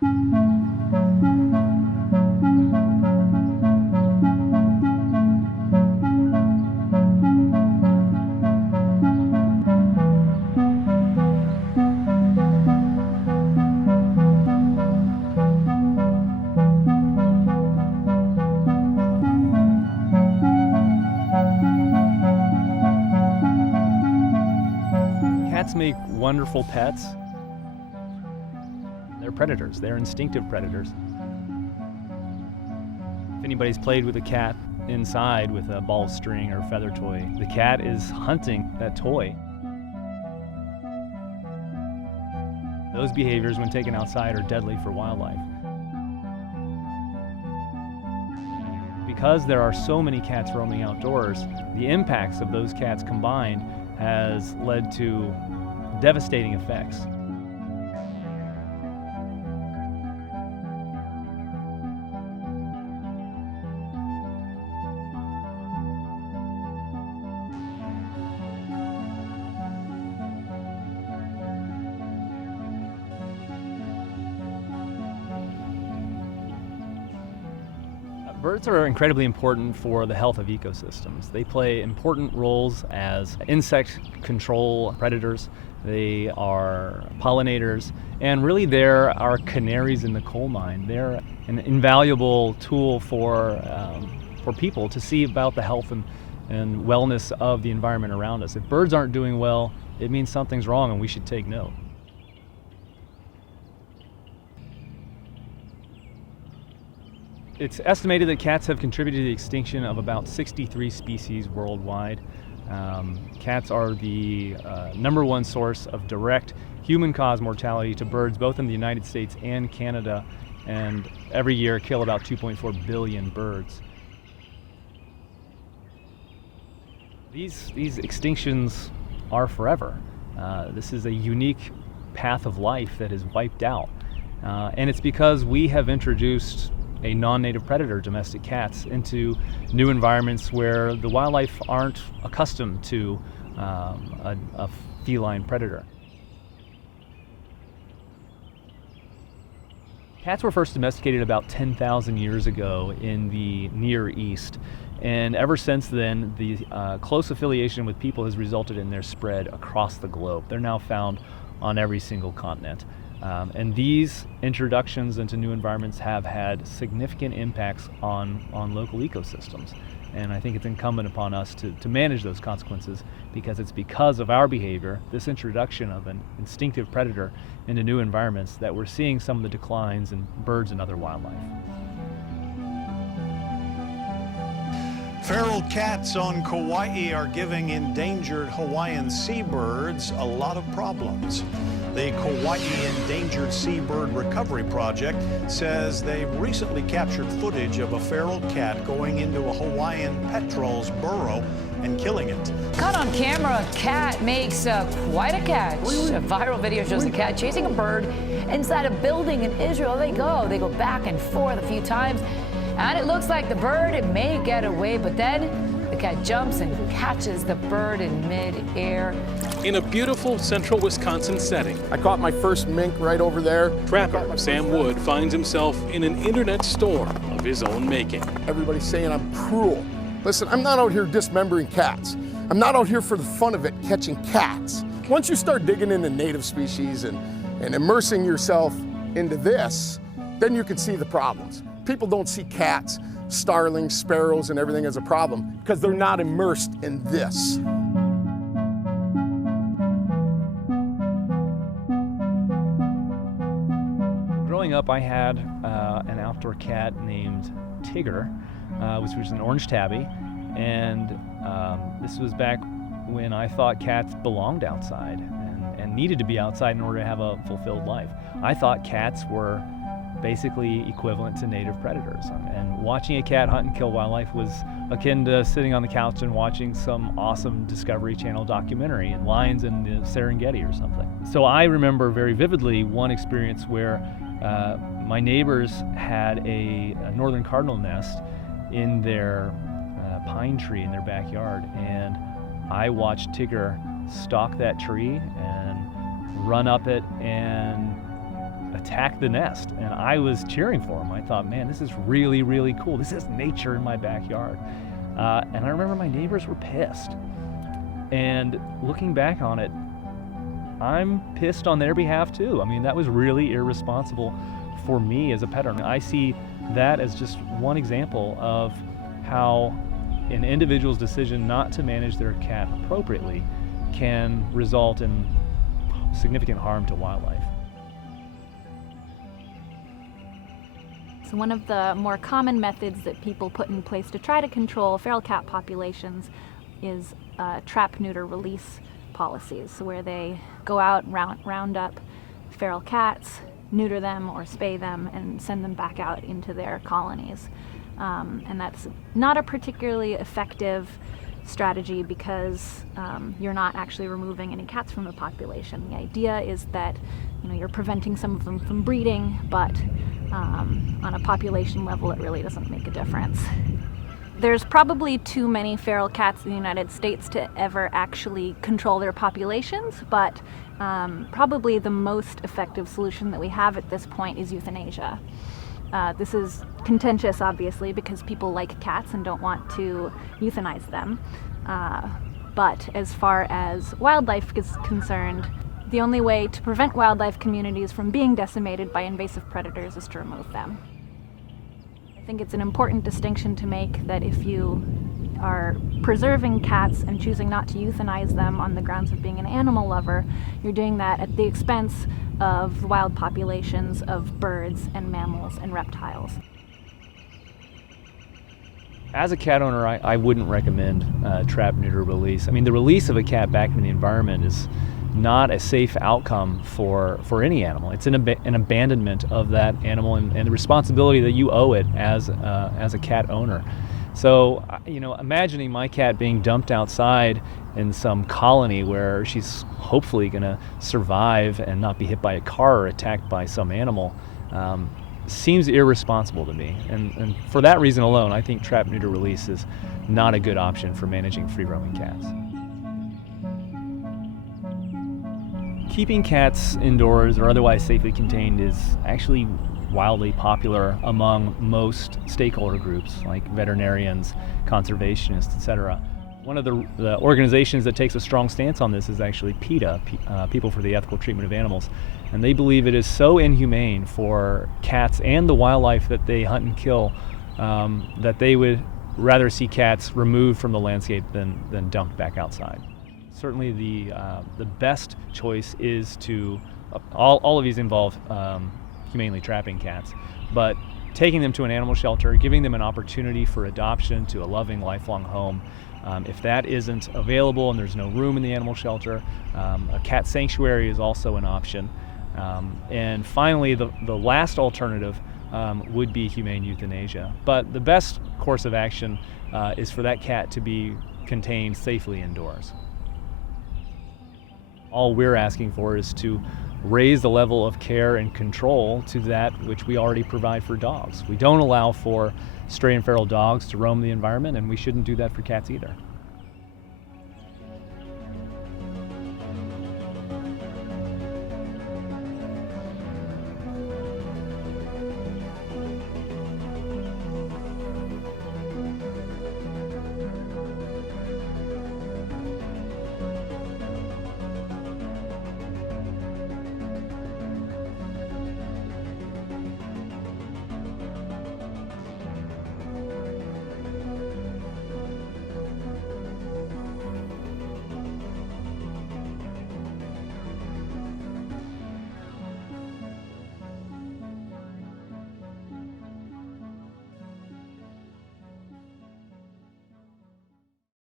Cats make wonderful pets. They're predators. They're instinctive predators. If anybody's played with a cat inside with a ball of string or feather toy, the cat is hunting that toy. Those behaviors, when taken outside, are deadly for wildlife. Because there are so many cats roaming outdoors, the impacts of those cats combined has led to devastating effects. Birds are incredibly important for the health of ecosystems. They play important roles as insect control predators. They are pollinators, and really they're our canaries in the coal mine. They're an invaluable tool for people to see about the health and wellness of the environment around us. If birds aren't doing well, it means something's wrong and we should take note. It's estimated that cats have contributed to the extinction of about 63 species worldwide. Cats are the number one source of direct human-caused mortality to birds, both in the United States and Canada, and every year kill about 2.4 billion birds. These extinctions are forever. This is a unique path of life that is wiped out. And it's because we have introduced a non-native predator, domestic cats, into new environments where the wildlife aren't accustomed to a feline predator. Cats were first domesticated about 10,000 years ago in the Near East, and ever since then the close affiliation with people has resulted in their spread across the globe. They're now found on every single continent. And these introductions into new environments have had significant impacts on local ecosystems. And I think it's incumbent upon us to manage those consequences, because it's because of our behavior, this introduction of an instinctive predator into new environments, that we're seeing some of the declines in birds and other wildlife. Feral cats on Kauai are giving endangered Hawaiian seabirds a lot of problems. The Kauai Endangered Seabird Recovery Project says they've recently captured footage of a feral cat going into a Hawaiian petrel's burrow and killing it. Caught on camera, a cat makes quite a catch. A viral video shows the cat chasing a bird inside a building in Israel. They go back and forth a few times, and it looks like the bird may get away, but then the cat jumps and catches the bird in mid-air. In a beautiful central Wisconsin setting, I caught my first mink right over there. Trapper Sam Wood finds himself in an internet storm of his own making. Everybody's saying I'm cruel. Listen, I'm not out here dismembering cats. I'm not out here for the fun of it, catching cats. Once you start digging into native species and immersing yourself into this, then you can see the problems. People don't see cats, starlings, sparrows, and everything as a problem because they're not immersed in this. Growing up, I had an outdoor cat named Tigger, which was an orange tabby, and this was back when I thought cats belonged outside and needed to be outside in order to have a fulfilled life. I thought cats were basically equivalent to native predators, and watching a cat hunt and kill wildlife was akin to sitting on the couch and watching some awesome Discovery Channel documentary in lions in the Serengeti or something. So I remember very vividly one experience where my neighbors had a northern cardinal nest in their pine tree in their backyard, and I watched Tigger stalk that tree and run up it and attack the nest, and I was cheering for him. I thought, man, this is really, really cool. This is nature in my backyard. And I remember my neighbors were pissed. And looking back on it, I'm pissed on their behalf too. I mean, that was really irresponsible for me as a pet owner. I see that as just one example of how an individual's decision not to manage their cat appropriately can result in significant harm to wildlife. So one of the more common methods that people put in place to try to control feral cat populations is trap, neuter, release policies, so where they go out, round up feral cats, neuter them or spay them, and send them back out into their colonies. And that's not a particularly effective strategy because you're not actually removing any cats from the population. The idea is that you're preventing some of them from breeding, but on a population level, it really doesn't make a difference. There's probably too many feral cats in the United States to ever actually control their populations, but probably the most effective solution that we have at this point is euthanasia. This is contentious, obviously, because people like cats and don't want to euthanize them. But as far as wildlife is concerned, the only way to prevent wildlife communities from being decimated by invasive predators is to remove them. I think it's an important distinction to make that if you are preserving cats and choosing not to euthanize them on the grounds of being an animal lover, you're doing that at the expense of wild populations of birds and mammals and reptiles. As a cat owner, I wouldn't recommend trap, neuter, release. I mean, the release of a cat back into the environment is not a safe outcome for any animal. It's an abandonment of that animal and the responsibility that you owe it as a cat owner. So, imagining my cat being dumped outside in some colony where she's hopefully going to survive and not be hit by a car or attacked by some animal seems irresponsible to me. And for that reason alone, I think trap, neuter, release is not a good option for managing free-roaming cats. Keeping cats indoors or otherwise safely contained is actually wildly popular among most stakeholder groups like veterinarians, conservationists, etc. One of the organizations that takes a strong stance on this is actually PETA, People for the Ethical Treatment of Animals. And they believe it is so inhumane for cats and the wildlife that they hunt and kill that they would rather see cats removed from the landscape than dumped back outside. Certainly the best choice is to, all of these involve humanely trapping cats, but taking them to an animal shelter, giving them an opportunity for adoption to a loving, lifelong home. If that isn't available and there's no room in the animal shelter, a cat sanctuary is also an option. And finally, the last alternative would be humane euthanasia. But the best course of action is for that cat to be contained safely indoors. All we're asking for is to raise the level of care and control to that which we already provide for dogs. We don't allow for stray and feral dogs to roam the environment, and we shouldn't do that for cats either.